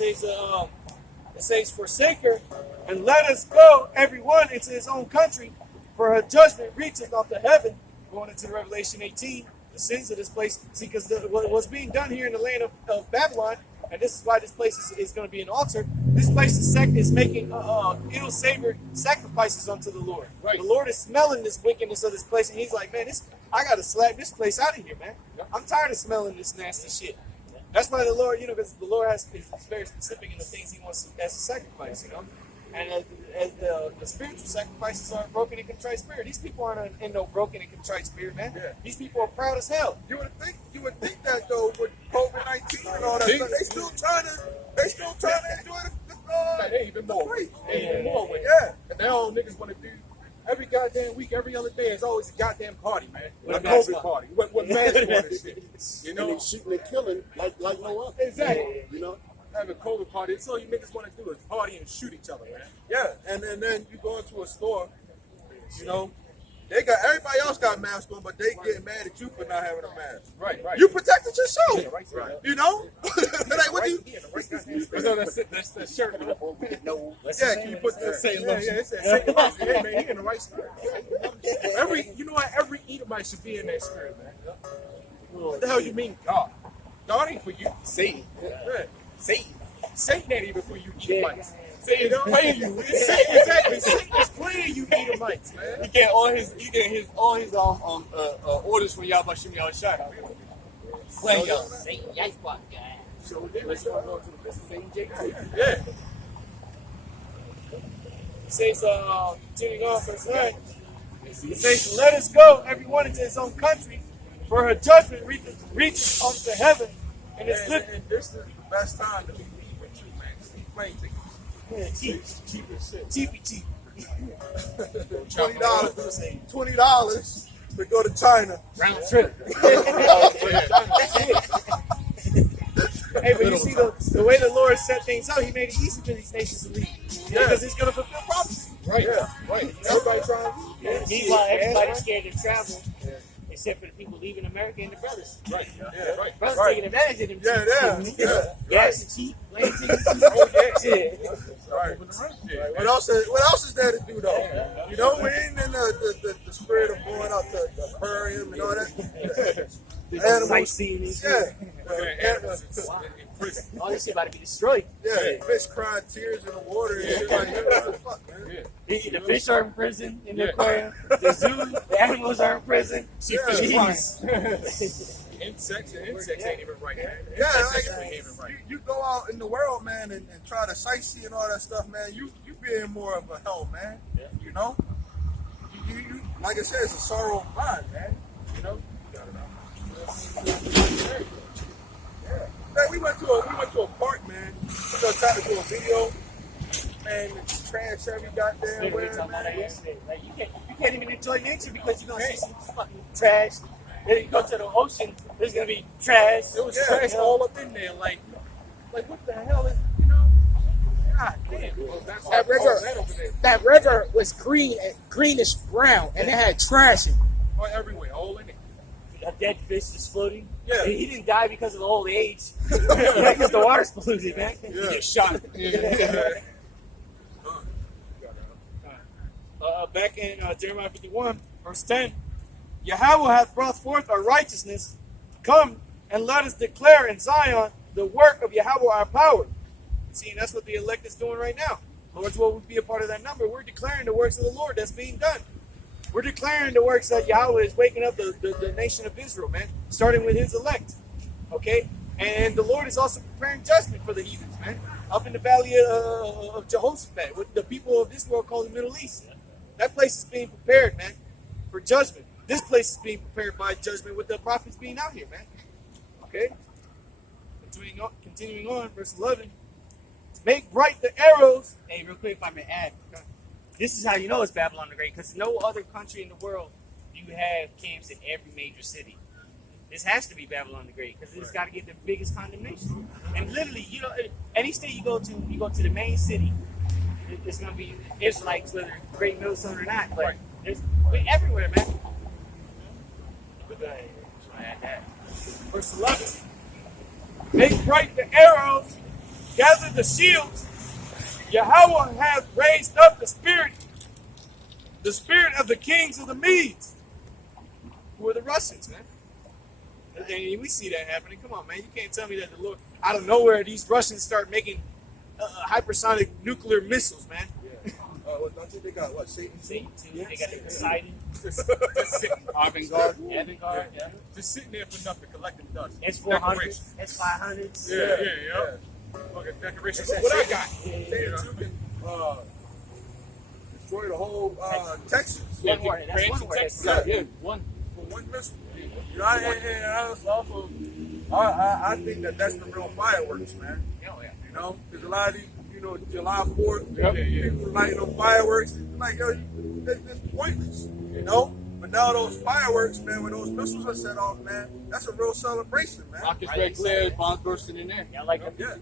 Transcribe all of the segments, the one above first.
It says, forsake her, and let us go, everyone, into his own country, for her judgment reacheth up to heaven. Going into Revelation 18, the sins of this place. See, because what's being done here in the land of Babylon, and this is why this place is going to be an altar. This place is making ill-savored sacrifices unto the Lord. Right. The Lord is smelling this wickedness of this place, and he's like, man, I got to slap this place out of here, man. I'm tired of smelling this nasty shit. That's why the Lord, because the Lord is very specific in the things he wants as a sacrifice, And the spiritual sacrifices are a broken and contrite spirit. These people aren't in no broken and contrite spirit, man. Yeah. These people are proud as hell. You would think that though with COVID-19 and all that stuff, they still trying to enjoy the they even more. They even more with it. Yeah. And now niggas want to do every goddamn week, every other day is always a goddamn party, man. With a COVID party. With masks on and shit. And shooting and killing like no other. Exactly. Have a COVID party. It's all you niggas want to do is party and shoot each other, man. Yeah, and then you go into a store, they got everybody else got masks on, but they getting mad at you for not having a mask. Right. You protected yourself. Yeah, right. Like what do you? That's the shirt. No. Yeah, can you put the St. Louis? Yeah, it says St. Louis. Yeah, man, he in the right spirit. Every Edomite should be in that spirit, man. What the hell you mean, God? God ain't for you. Satan. Yeah. Satan ain't even for you Edomites. Satan's playing you. Exactly. Satan is playing you Edomites, man. He get all his orders from Yahweh Shem Yahushua. Playing y'all. Satan, yes, fuck, guy. So let's go to the Satan Jake. Yeah. It says, continuing on, verse 9. It says, let us go, everyone, into his own country, for her judgment reaches unto heaven, and it's lifted. And this is the best time to be with you, man. Be playing tickets. Yeah, cheap as shit. Cheapy. $20 to go to China. Round trip. Hey, but you see the way the Lord set things out, he made it easy for these nations to leave. Because he's going to fulfill prophecy. Right. Everybody trying to. Yeah. Meanwhile, everybody's scared to travel. Yeah. Except for the people leaving America and the brothers. Right. Brothers taking advantage of them. Yeah. Gas is cheap. Plane tickets. Right. What else is there to do though? We ain't in the spirit of going out to the aquarium and all that. Animals. Sightseeing. Animals. All this shit about to be destroyed. Yeah. Fish crying tears in the water. And shit like that. What the fuck, man? The fish are in prison in the aquarium. The zoo, the animals are in prison. Insects ain't even right, man. You go out in the world, man, and try to sightsee and all that stuff, man. You be in more of a hell, man. Yeah. You like I said, it's a sorrow of mind, man. Yeah. Man, we went to a park, man. We were trying to do a video. Man, it's trash every goddamn way, man. Like, you can't even enjoy nature because you're gonna see some fucking trash. Then you go to the ocean, there's gonna be trash. There was trash all up in there. Like what the hell is, God damn. Well, that river was greenish brown, and it had trash in it. Oh, everywhere, all in it. A dead fish is floating. Yeah. He didn't die because of the old age. Because the water's polluted, man. Yeah. He get shot. Back in Jeremiah 51, verse 10, Yahweh hath brought forth our righteousness. Come and let us declare in Zion the work of Yahweh our power. See, that's what the elect is doing right now. Lord's will be a part of that number. We're declaring the works of the Lord that's being done. We're declaring the works that Yahweh is waking up the nation of Israel, man, starting with his elect. Okay? And the Lord is also preparing judgment for the heathens, man, up in the valley of Jehoshaphat, with the people of this world called the Middle East. That place is being prepared, man, for judgment. This place is being prepared by judgment with the prophets being out here, man. Okay? Continuing on, verse 11. Make bright the arrows. Hey, real quick, if I may add, this is how you know it's Babylon the Great, because no other country in the world you have camps in every major city. This has to be Babylon the Great, because it's got to get the biggest condemnation. And literally, any state you go to the main city, it's going to be Israelites, whether Great Millstone or not. But we're everywhere, man. But go ahead. Just want to add that. Verse 11. Make bright the arrows. gather the shields. Yahweh hath raised up the spirit of the kings of the Medes, who are the Russians, man. And we see that happening. Come on, man. You can't tell me that the Lord, out of nowhere, these Russians start making hypersonic nuclear missiles, man. I think they got what, Satan? Satan too. They got the Poseidon. Just sitting, Avant-garde. Yeah. just sitting there for nothing, collecting dust. S400s, S500s. Yeah. Fucking decorations. What I got? Satan too can destroy the whole Texas. One word. That's one word. Yeah. One. For one missile. You know, I think that's the real fireworks, man. Oh, yeah. You know, because a lot of these, July 4th, people lighting up fireworks. Like, yo, it's pointless, you know? But now those fireworks, man, when those missiles are set off, man, that's a real celebration, man. Rockets red glare, bombs bursting in there. Yeah, like Yeah.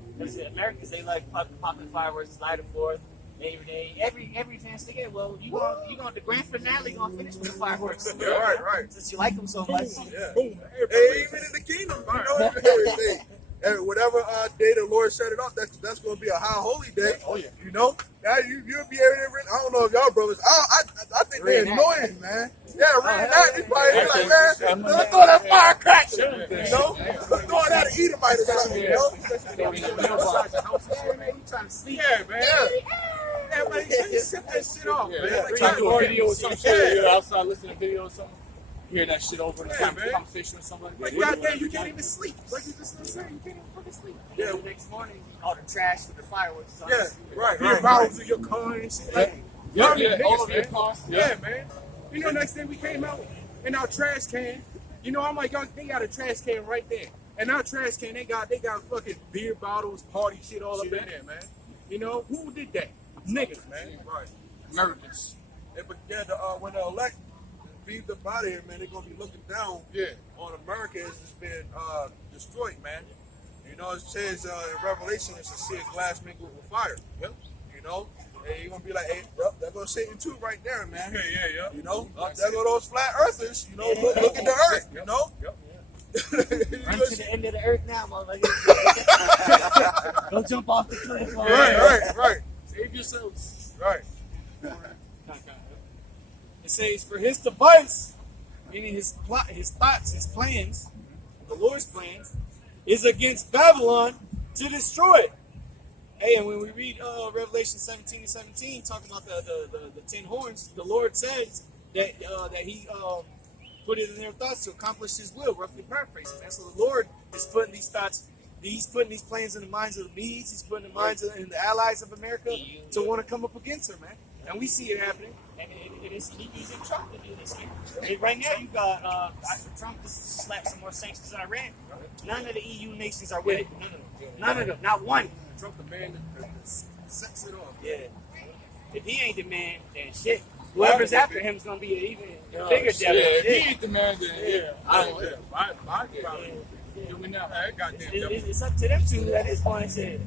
Americans, they like popping fireworks, July the 4th, Labor Day, every chance they get. Well, you going the grand finale gonna finish with the fireworks. Yeah, right. Since you like them so much. Yeah. Boom. Hey, even in the kingdom, everything. And whatever day the Lord set it off, that's going to be a high holy day. Oh, yeah. You know? Now you'll be able to, I don't know if y'all brothers, I think they're annoying, man. Yeah, that. They probably be like, man, let's throw that firecracker. You know? Let's throw that at Edomite or something, you know? You trying to sleep? Yeah, man. Yeah, man. You set that shit off, man. Yeah, Like, trying to do a yeah. video or some shit. You're outside listening to video or something. Hear that shit over and Yeah, man. conversation with somebody. Like, goddamn, you can't even sleep. Like you just saying, you can't even fucking sleep. Yeah. The next morning, all the trash with the fireworks. Yeah, right. Beer bottles in your car and shit. Like, Yeah, all all over your man. car. Yeah, man. You know, next thing we came out in our trash can. You know, I'm like, y'all, they got a trash can right there. And our trash can, they got fucking beer bottles, party shit all up in there, man. You know, who did that? Niggas, man. Right. Americans. Yeah, but when the elect leave the body here, man, they're going to be looking down on America as it's being destroyed, man. You know, it says in Revelation, it's a sea of glass mingled with fire. Yep. You know? And you're going to be like, hey, there goes Satan too right there, man. Yeah. You know? There go those flat earthers, you know, look at the earth, you know? Yep. Run to the end of the earth now, motherfucker. Don't jump off the cliff. Right. Save yourselves. Right. It says, for his device, meaning his thoughts, his plans, the Lord's plans, is against Babylon to destroy it. Hey, and when we read Revelation 17:17, talking about the 10 horns, the Lord says that he put it in their thoughts to accomplish his will, roughly paraphrasing. And so the Lord is putting these thoughts, he's putting these plans in the minds of the Medes, he's putting the minds of the allies of America to want to come up against her, man. And we see it happening. And it is using Trump to do this, man. And right now, you got Trump just slapped some more sanctions on Iran. None of the EU nations are with it. None of them. Not one. Trump the man that sets it off. Yeah. If he ain't the man, then shit. Whoever's after him is gonna be an even bigger devil. Yeah, if he ain't the man, then I don't know. My probably doing that. Goddamn devil. It's up to them two at this point. Said.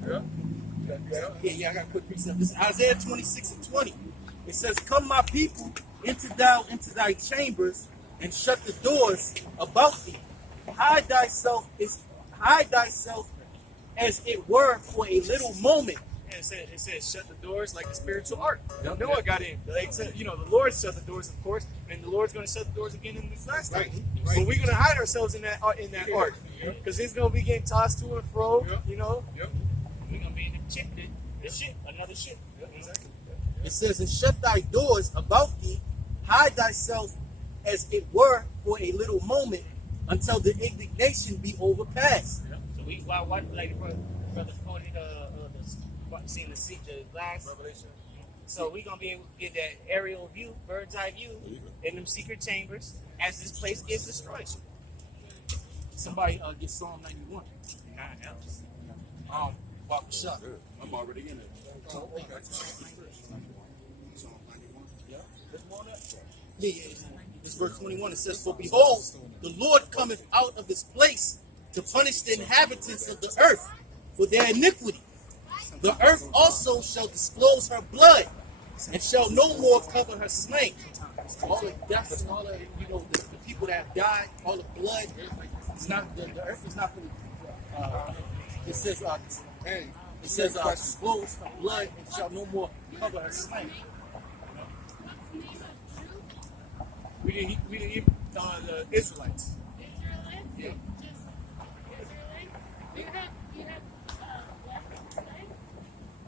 Yeah, I got a quick precept. This is Isaiah 26:20. It says, "Come, my people, enter thou into thy chambers, and shut the doors about thee. Hide thyself as it were for a little moment." And it says shut the doors like the spiritual ark. Noah got in. Like said, the Lord shut the doors, of course, and the Lord's going to shut the doors again in this last time. But we're going to hide ourselves in that ark, because it's going to be getting tossed to and fro. You know. Yep. We're gonna be in the ship, another ship. Exactly. It says, "And shut thy doors about thee, hide thyself as it were for a little moment, until the indignation be overpassed." So why like brother quoted seeing the glass. Revelation. So we're gonna be able to get that aerial view, bird's eye view, in them secret chambers as this place is destroyed. Somebody get Psalm 91. God else. About the shot. I'm already in it. Yeah. This verse 21, it says, "For behold, the Lord cometh out of his place to punish the inhabitants of the earth for their iniquity. The earth also shall disclose her blood, and shall no more cover her slain." All the deaths and all the the people that have died, all the blood, it's not the earth is not going to. It says, It says, "Disclose her blood and shall no more cover her slain." We didn't the Israelites. Yeah.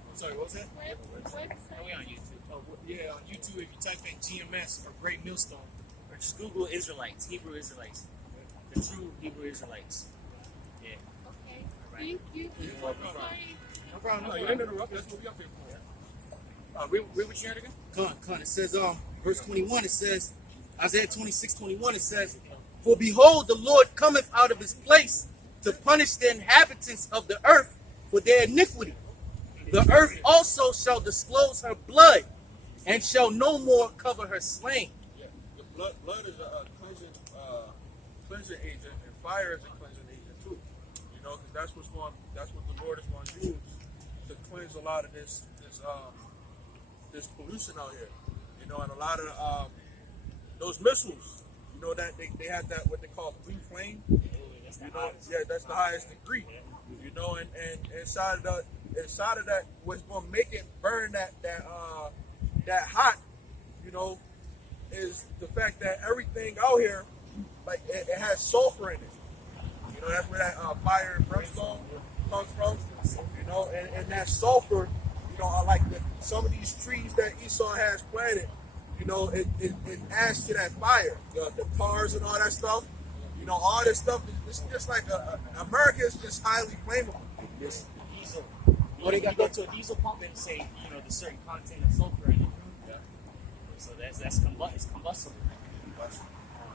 I'm sorry, what was that? Are we on YouTube? Oh, yeah, on YouTube, if you type in GMS or Great Millstone, Or just Google Israelites, Hebrew Israelites. The true Hebrew Israelites. Yeah. Thank you. no problem. No, you didn't interrupt. That's what we up here for. Read what you had again? Con. It says, verse 21, it says, Isaiah 26:21, it says, "For behold, the Lord cometh out of his place to punish the inhabitants of the earth for their iniquity. The earth also shall disclose her blood, and shall no more cover her slain." Yeah, the blood is a cleansing agent, and fire is a cleansing agent too. You know, because that's what the Lord is going to use to cleanse a lot of this pollution out here. You know, and a lot of those missiles. You know that they have that what they call blue flame. You know, yeah, that's the highest degree. You know, and inside of that, what's going to make it burn that hot, you know, is the fact that everything out here, like it has sulfur in it. You know, that's where that fire and brimstone comes from. You know, and that sulfur, you know, like some of these trees that Esau has planted. You know, it adds to that fire. The cars and all that stuff. You know, all this stuff is just like America is just highly flammable. This diesel. Or they got to go to a diesel pump and say, the certain content of sulfur in it. Yeah. So it's combustible.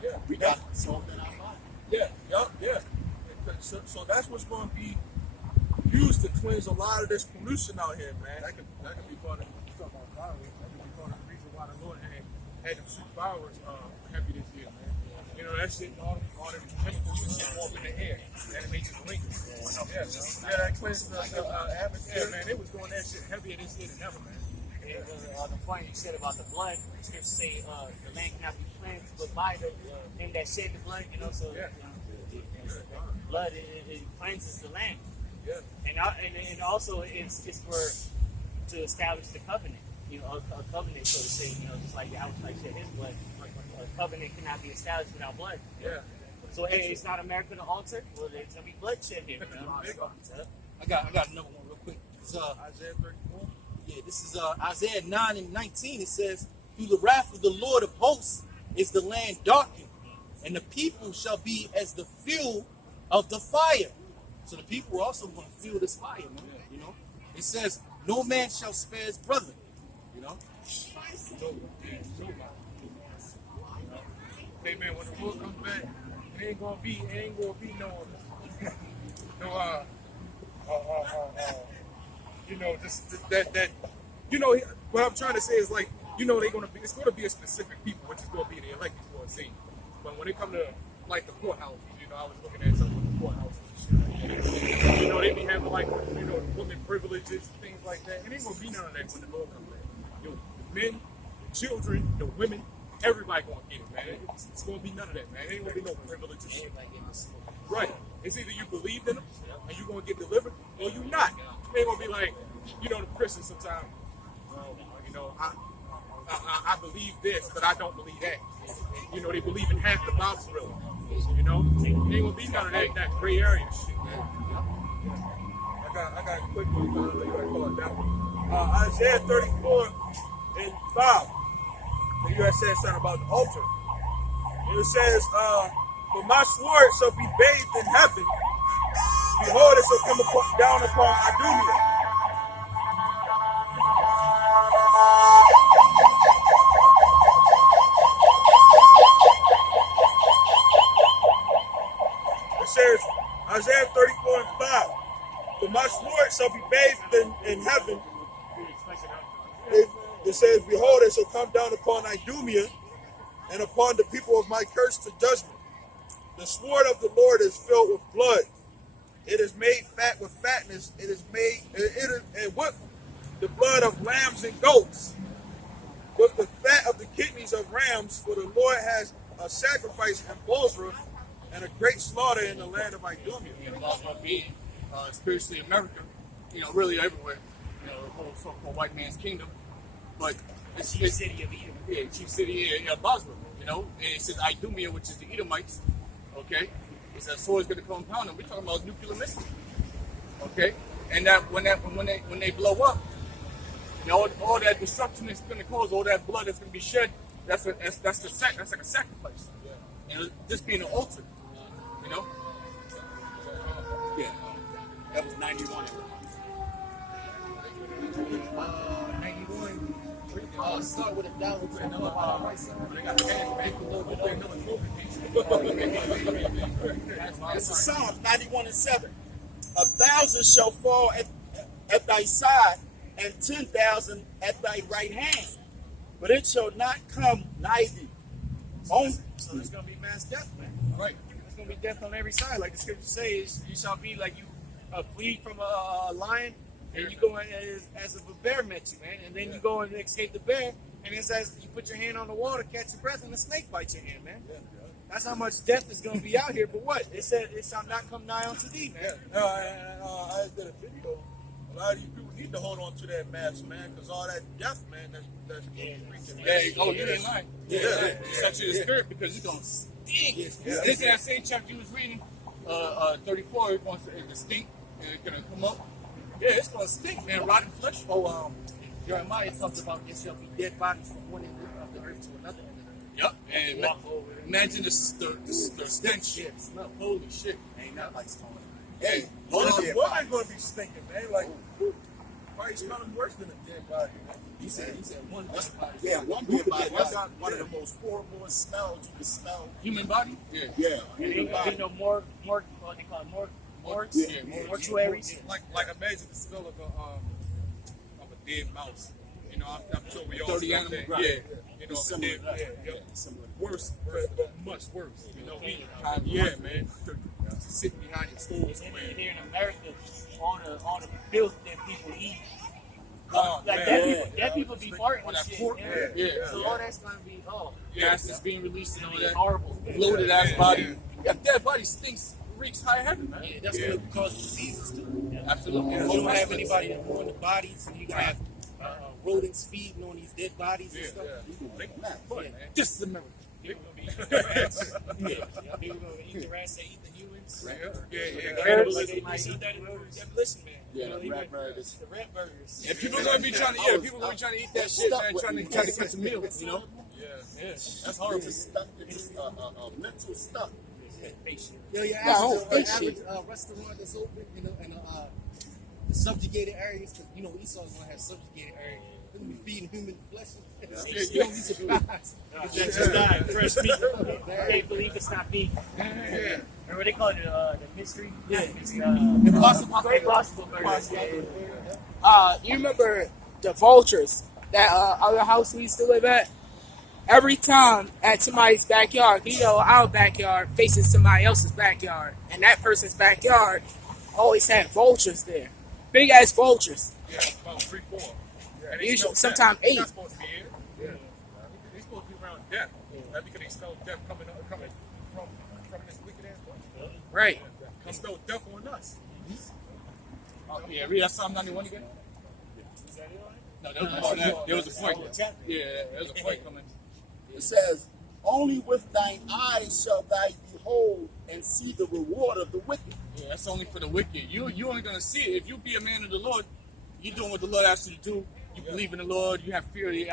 Yeah. We got sulfur in our body. Yeah. So that's what's going to be used to cleanse a lot of this pollution out here, man. That could be part of the reason why the Lord had them shoot fireworks heavy this year, man. You know, that shit, all the chemicals just off in the air, and it makes it blink. Yeah, that cleansed the atmosphere. Yeah, man, it was doing that shit heavier this year than ever, man. And the point you said about the blood, the scriptures say the land cannot be cleansed, but by the thing that shed the blood, so blood it cleanses the land. Yeah. And also it's to establish the covenant, a covenant, so to say, just like the outside shed his blood, a covenant cannot be established without blood. Yeah. So hey, it's not America to alter. Well, there's gonna be bloodshed here. I got another one real quick. It's, Isaiah 34. Yeah, this is Isaiah 9:19. It says, "Through the wrath of the Lord of hosts is the land darkened, and the people shall be as the fuel of the fire." So the people are also going to feel this fire, man. You know, it says, "No man shall spare his brother." You know, Hey man, when the Lord comes back, it ain't gonna be no just that what I'm trying to say is like, it's gonna be a specific people, which is gonna be the elected for a seat. But when it come to like the courthouses, I was looking at some of the courthouses and shit. They be having like women privileges, things like that. It ain't gonna be none of that when the Lord comes back. The men, the children, the women, everybody gonna get it, man. It's gonna be none of that, man. It ain't gonna be no privileges. Right. It's either you believe in them and you're gonna get delivered, or you not. It ain't gonna be like, the Christians sometimes. I believe this, but I don't believe that. They believe in half the Bible, really. It ain't gonna be none of that gray area shit, man. I got a quick one. You gotta call it that one. Isaiah 34:5. You had said something about the altar. And it says, "For my sword shall be bathed in heaven. Behold, it shall come down upon Idumea." It says, Isaiah 34:5. "For my sword shall be bathed in heaven." It says, "Behold, it shall come down upon Idumea and upon the people of my curse to judgment. The sword of the Lord is filled with blood. It is made fat with fatness. It is with the blood of lambs and goats, with the fat of the kidneys of rams. For the Lord has a sacrifice in Bozrah and a great slaughter in the land of Idumea." About being spiritually American, really everywhere. The whole so-called white man's kingdom. But it's Chief city of Edom. Yeah, chief city of Basra. And it says Idumea, which is the Edomites. Okay, it says sword's going to come pound them. We're talking about nuclear missiles. Okay, and that when they blow up, all that destruction is going to cause, all that blood that's going to be shed. That's like a sacrifice. Just being an altar. Yeah, that was 91. 91. Start with $1. This is Psalms 91:7. 1,000 shall fall at thy side, and 10,000 at thy right hand, but it shall not come nigh thee. So there's going to be mass death, man. Right. There's going to be death on every side. Like the scripture says, you shall be like you flee from a lion, and you go as if a bear met you, man. And then you go and escape the bear, and it says you put your hand on the wall to catch your breath, and a snake bites your hand, man. That's how much death is going to be out here. But what? It said it shall not come nigh unto thee, man. I did a video. A lot of you people need to hold on to that mask, man, because all that death, man, that's preaching. You ain't lying. It's such a spirit because it's gonna stink. This is that same chapter you was reading, 34. It's gonna stink, and it's gonna come up. Yeah, it's gonna stink, man. Rotten flesh. Jeremiah talks about there shall be dead bodies from one end of the earth to another end of the earth. Yep. And imagine the stench. Yeah, the smell. Holy shit. Ain't not like smelling. Hey, what ain't gonna be stinking, man? Like, probably smelling worse than a dead body. He said one dead body. Yeah, one dead body. That's one of the most horrible smells you can smell. Human body? Yeah. More, what they call it, morgues, mortuaries. Like imagine the smell of a dead mouse. I'm sure we all Dirty smell animal, that. right. Similar. Worse, but much worse. Man. Sitting behind your stool And somewhere. then here in America, all the filth that people eat. Oh, Like man. that people be farting All and that shit. pork, So all that's gonna be gas is being released and all that. horrible. Bloated ass body. Yeah, dead body stinks, reeks high heaven, man. Yeah, that's going to cause diseases too. Absolutely. You don't have anybody to mourn the bodies, and you gonna have rodents feeding on these dead bodies and stuff. This is America. People gonna be eating the rats. People gonna eat the rats. They eat the humans. They said that in Demolition Man. The rat burgers. Yeah, people gonna be trying to. People gonna be trying to eat that shit, man. Trying to catch a meal, That's horrible. It's mental stuff. Yo, your average restaurant that's open in the subjugated areas, because Esau's gonna have subjugated areas. They're gonna be feeding human flesh. You don't be surprised. Just died. Fresh meat. Can't believe it's not beef. Or what they call it, the mystery. Impossible burgers. You remember the vultures that other house we used to live at? Every time at somebody's backyard, our backyard facing somebody else's backyard, and that person's backyard always had vultures there. Big ass vultures. Yeah, about 3, 4. Usually, sometimes 8. They're not supposed to be here. They're supposed to be around death. That's because they smell death coming from this wicked ass place. Right. They smell death on us. Yeah, read that Psalm 91 again. No, there was a point. Yeah, there was a point coming. It says, only with thine eyes shall thou behold and see the reward of the wicked. Yeah, that's only for the wicked. You only gonna see it if you be a man of the Lord. You doing what the Lord asks you to do. You believe in the Lord. You have fear of the